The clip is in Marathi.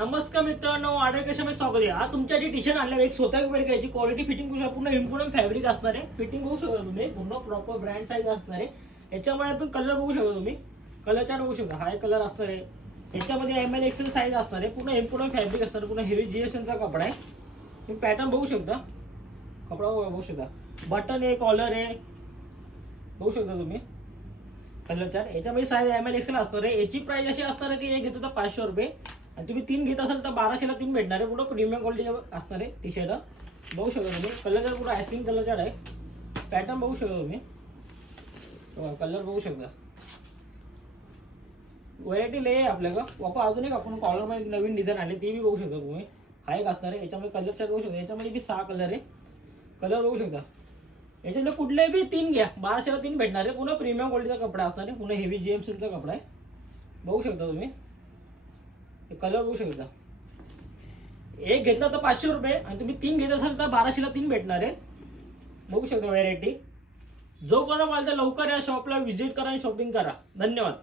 नमस्कार मित्रांनो, ऑर्डर कशामध्ये स्वागत आहे। आज तुमच्यासाठी टी शर्ट आणलं एक स्वतः वेगळी क्वालिटी फिटिंग करू पूर्ण इम्पोर्टंट फॅब्रिक असणार आहे। फिटिंग बघू शकता तुम्ही, पूर्ण प्रॉपर ब्रँड साईज असणार आहे। याच्यामध्ये आपण कलर बघू शकता तुम्ही, कलर चार्ट बघू शकता, हाय कलर असणार आहे। याच्यामध्ये ML XL साईज असणार आहे। पूर्ण इम्पोर्टंट फॅब्रिक असणार, पूर्ण हेवी GSM चा कपडा आहे। तुम्ही पॅटर्न बघू शकता, कपडा बघू शकता, बटन आहे, कॉलर आहे, बघू शकता तुम्ही कलर चार्ट। याच्यामध्ये साईज ML XL असणार आहे। याची प्राइस अशी असणार आहे की एक घेतो तर 500 रुपये आणि तुम्ही 3 घेत असाल तर 1200 ला 3 भेटणार आहे। पुढे प्रीमियम क्वालिटी असणार आहे टी शर्ट। बघू शकता तुम्ही कलर चार्ट पूर्ण आईस्क्रीम कलर चार्ट आहे। पॅटर्न बघू शकता तुम्ही, कलर बघू शकता। व्हरायटी लय आहे आपल्याकडं। वापर अजून एक आपण कॉलर मध्ये नवीन डिझाइन आली ती बी बघू शकता तुम्ही, हा एक असणार आहे। याच्यामध्ये कलर चार्ट बघू शकता, याच्यामध्ये बी 6 कलर आहे। कलर बघू शकता, याच्यातले कुठले बी 3 घ्या, 1200 ला 3 भेटणार आहे। पुन्हा प्रीमियम क्वालिटीचा कपडा असणार आहे, पुन्हा हेवी GSM चा कपडा आहे। बघू शकता तुम्ही कलर बघू शकता। एक घेतला तर 500 रुपये आणि तुम्ही 3 घेत असाल तर 1200 ला 3 भेटणार आहे। बघू शकता व्हरायटी। जो कोणा पाहिजे लवकर या शॉपला व्हिजिट करा आणि शॉपिंग करा। धन्यवाद।